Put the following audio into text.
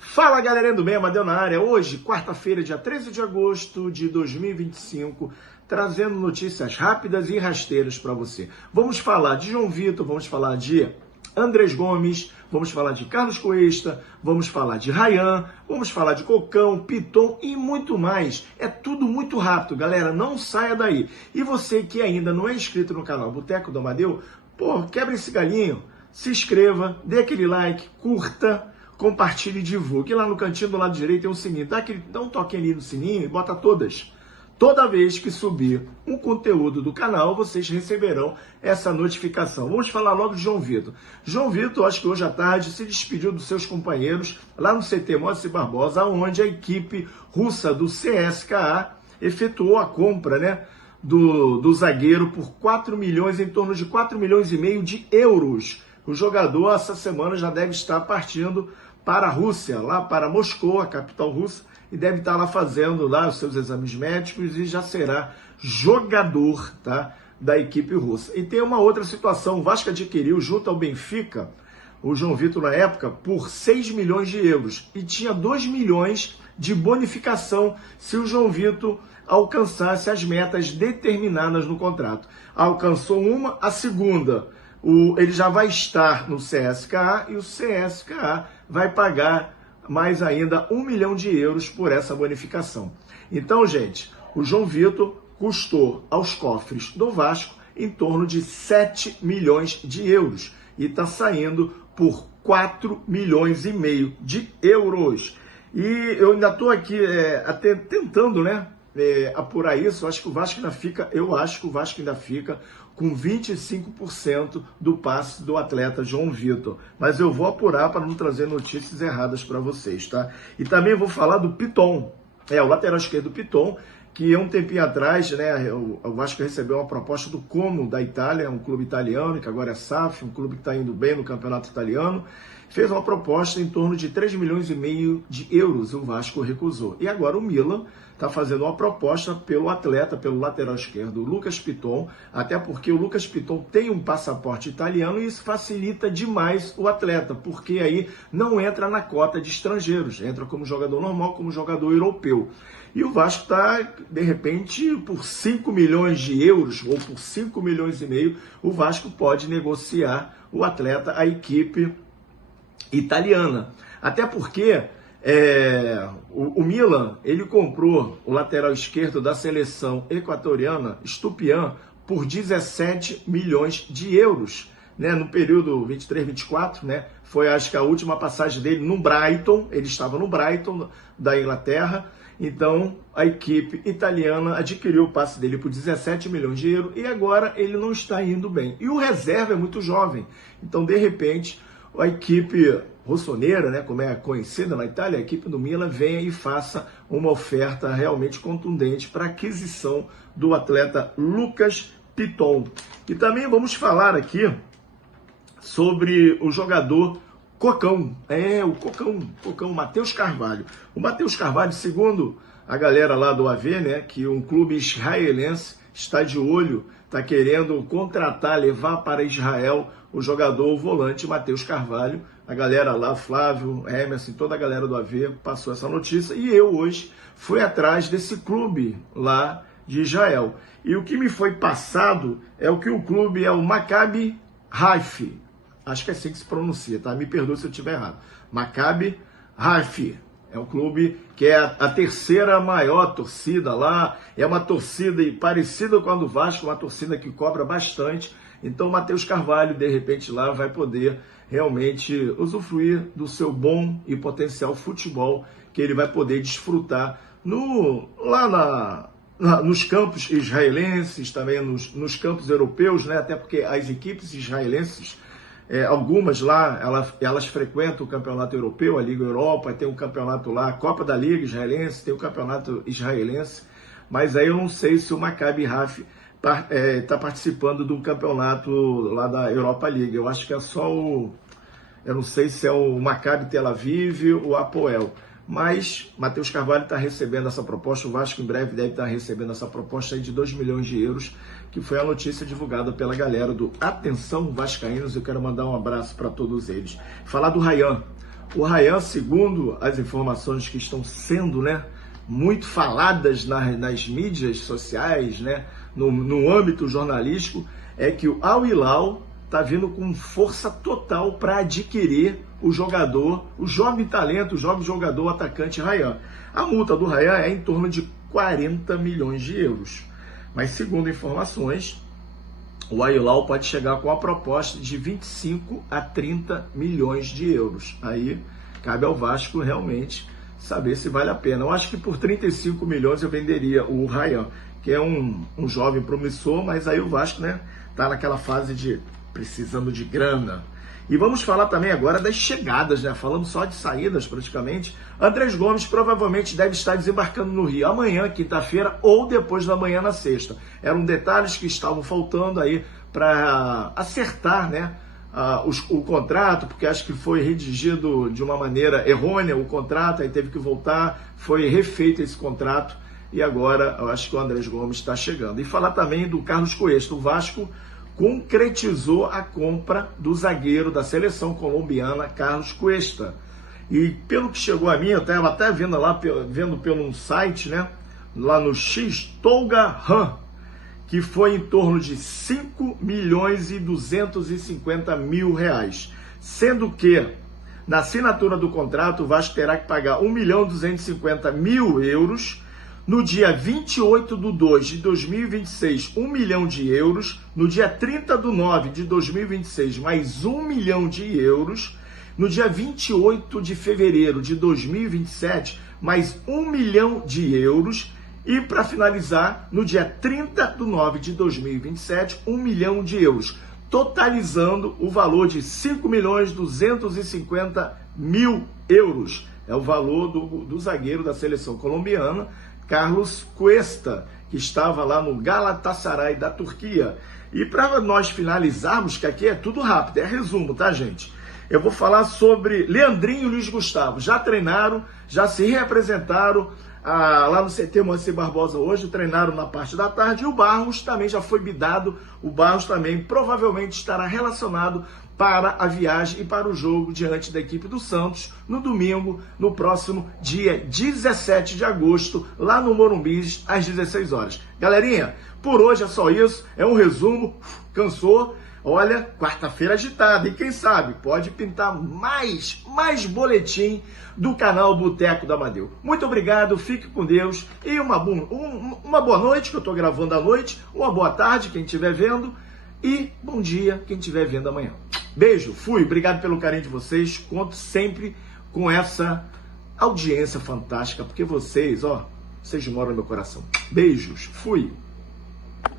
Fala galerinha do bem, Amadeu na área. Hoje, quarta-feira, dia 13 de agosto de 2025, trazendo notícias rápidas e rasteiras para você. Vamos falar de João Vitor, vamos falar de Andrés Gomes, vamos falar de Carlos Cuesta, vamos falar de Ryan, vamos falar de Cocão, Piton e muito mais. É tudo muito rápido, galera, não saia daí. E você que ainda não é inscrito no canal Boteco do Amadeu, quebra esse galinho, se inscreva, dê aquele like, curta, compartilhe e divulgue. E lá no cantinho do lado direito tem um sininho. Dá um toquinho ali no sininho e bota todas. Toda vez que subir um conteúdo do canal, vocês receberão essa notificação. Vamos falar logo de João Vitor. João Vitor, acho que hoje à tarde, se despediu dos seus companheiros lá no CT Moacir Barbosa, onde a equipe russa do CSKA efetuou a compra, do zagueiro por 4 milhões, em torno de 4 milhões e meio de euros. O jogador, essa semana, já deve estar partindo para a Rússia, lá para Moscou, a capital russa, e deve estar lá fazendo lá os seus exames médicos e já será jogador, da equipe russa. E tem uma outra situação, o Vasco adquiriu junto ao Benfica, o João Vitor na época, por 6 milhões de euros e tinha 2 milhões de bonificação se o João Vitor alcançasse as metas determinadas no contrato. Alcançou uma, a segunda, ele já vai estar no CSKA e o CSKA vai pagar mais ainda 1 milhão de euros por essa bonificação. Então, gente, o João Vitor custou aos cofres do Vasco em torno de 7 milhões de euros e está saindo por 4 milhões e meio de euros. E eu ainda estou aqui até tentando, apurar isso. Eu acho que o Vasco ainda fica com 25% do passe do atleta João Vitor. Mas eu vou apurar para não trazer notícias erradas para vocês, tá? E também vou falar do Piton, o lateral esquerdo do Piton, que um tempinho atrás, o Vasco recebeu uma proposta do Como, da Itália, um clube italiano, que agora é SAF, um clube que está indo bem no campeonato italiano, fez uma proposta em torno de 3 milhões e meio de euros, e o Vasco recusou. E agora o Milan está fazendo uma proposta pelo lateral esquerdo, o Lucas Piton, até porque o Lucas Piton tem um passaporte italiano e isso facilita demais o atleta, porque aí não entra na cota de estrangeiros, entra como jogador normal, como jogador europeu. E o Vasco está, de repente, por 5 milhões de euros ou por 5 milhões e meio, o Vasco pode negociar o atleta, a equipe italiana. Até porque o Milan, ele comprou o lateral esquerdo da seleção equatoriana, Estupiñán, por 17 milhões de euros, no período 23-24, foi acho que a última passagem dele no Brighton, ele estava no Brighton da Inglaterra. Então, a equipe italiana adquiriu o passe dele por 17 milhões de euros e agora ele não está indo bem. E o reserva é muito jovem. Então, de repente, a equipe rossoneira, como é conhecida na Itália, a equipe do Milan venha e faça uma oferta realmente contundente para a aquisição do atleta Lucas Piton. E também vamos falar aqui sobre o jogador Cocão, o Matheus Carvalho. O Matheus Carvalho, segundo a galera lá do AV, que um clube israelense está de olho, está querendo contratar, levar para Israel o jogador, o volante Matheus Carvalho. A galera lá, Flávio, Emerson, toda a galera do AV passou essa notícia e eu hoje fui atrás desse clube lá de Israel. E o que me foi passado é o que o clube é o Maccabi Haifa. Acho que é assim que se pronuncia, tá? Me perdoe se eu estiver errado. Maccabi Haifa. É um clube que é a terceira maior torcida lá. É uma torcida parecida com a do Vasco, uma torcida que cobra bastante. Então o Matheus Carvalho, de repente, lá vai poder realmente usufruir do seu bom e potencial futebol que ele vai poder desfrutar nos campos israelenses, também nos campos europeus, até porque as equipes israelenses, algumas lá, elas frequentam o campeonato europeu, a Liga Europa, tem um campeonato lá, a Copa da Liga israelense, tem o campeonato israelense, mas aí eu não sei se o Maccabi Haifa está participando de um campeonato lá da Europa League. Eu acho que é só eu não sei se é o Maccabi Tel Aviv ou o Apoel, Mas Matheus Carvalho está recebendo essa proposta, o Vasco em breve deve estar recebendo essa proposta aí de 2 milhões de euros, que foi a notícia divulgada pela galera do Atenção Vascaínos. Eu quero mandar um abraço para todos eles. Falar do Ryan. O Ryan, segundo as informações que estão sendo, muito faladas nas mídias sociais, no âmbito jornalístico, é que o Al Hilal está vindo com força total para adquirir o jogador, o jovem talento, o jovem jogador, o atacante Ryan. A multa do Ryan é em torno de 40 milhões de euros. Mas, segundo informações, o Al Hilal pode chegar com a proposta de 25 a 30 milhões de euros. Aí cabe ao Vasco realmente saber se vale a pena. Eu acho que por 35 milhões eu venderia o Ryan, que é um jovem promissor, mas aí o Vasco tá naquela fase de precisando de grana. E vamos falar também agora das chegadas, falando só de saídas praticamente. Andrés Gomes provavelmente deve estar desembarcando no Rio amanhã, quinta-feira, ou depois da manhã na sexta. Eram detalhes que estavam faltando aí para acertar, o contrato, porque acho que foi redigido de uma maneira errônea o contrato, aí teve que voltar, foi refeito esse contrato e agora eu acho que o Andrés Gomes está chegando. E falar também do Carlos Cuesta. O Vasco concretizou a compra do zagueiro da seleção colombiana, Carlos Cuesta. E pelo que chegou a mim, eu estava até vendo pelo site, lá no X-Tolga, que foi em torno de 5 milhões e 250 mil reais. Sendo que, na assinatura do contrato, o Vasco terá que pagar 1 milhão e 250 mil euros. No dia 28/2 de 2026, 1 milhão de euros. No dia 30/9 de 2026, mais 1 milhão de euros. No dia 28 de fevereiro de 2027, mais 1 milhão de euros. E para finalizar, no dia 30/9 de 2027, 1 milhão de euros. Totalizando o valor de 5 milhões e 250 mil euros. É o valor do zagueiro da seleção colombiana, Carlos Cuesta, que estava lá no Galatasaray da Turquia. E para nós finalizarmos, que aqui é tudo rápido, é resumo, tá, gente? Eu vou falar sobre Leandrinho e Luiz Gustavo. Já treinaram, já se reapresentaram lá no CT Moacir Barbosa hoje, treinaram na parte da tarde. E o Barros também já foi bidado. O Barros também provavelmente estará relacionado para a viagem e para o jogo diante da equipe do Santos no domingo, no próximo dia 17 de agosto, lá no Morumbi, às 16 horas. Galerinha, por hoje é só isso, é um resumo, cansou. Olha, quarta-feira agitada, e quem sabe pode pintar mais boletim do canal Boteco do Amadeu. Muito obrigado, fique com Deus e uma boa noite, que eu estou gravando à noite, uma boa tarde, quem estiver vendo, e bom dia, quem estiver vendo amanhã. Beijo, fui, obrigado pelo carinho de vocês, conto sempre com essa audiência fantástica, porque vocês moram no meu coração. Beijos, fui.